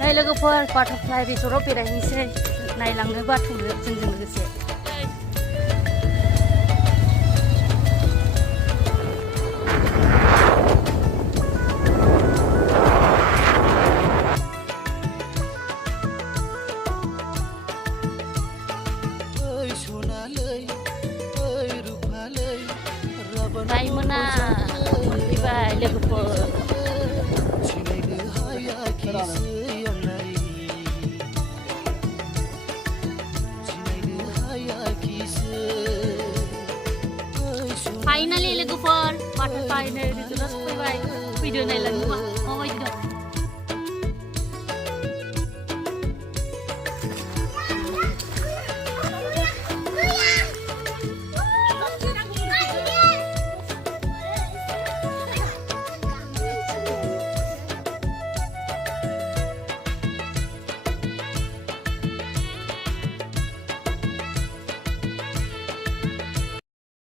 नै लोगोफोर बाटारफ्लाइ रिजर्टआव बेरायहैनोसै नायलांनो बाथौनो जोंजों लोगोसे Raimona मोनफैबाय लोगोफोर फाइनालि लोगोफोर बाटारफ्लाइ रिजर्टआव सफैबाय फैदो नायलांनो माबायदि दं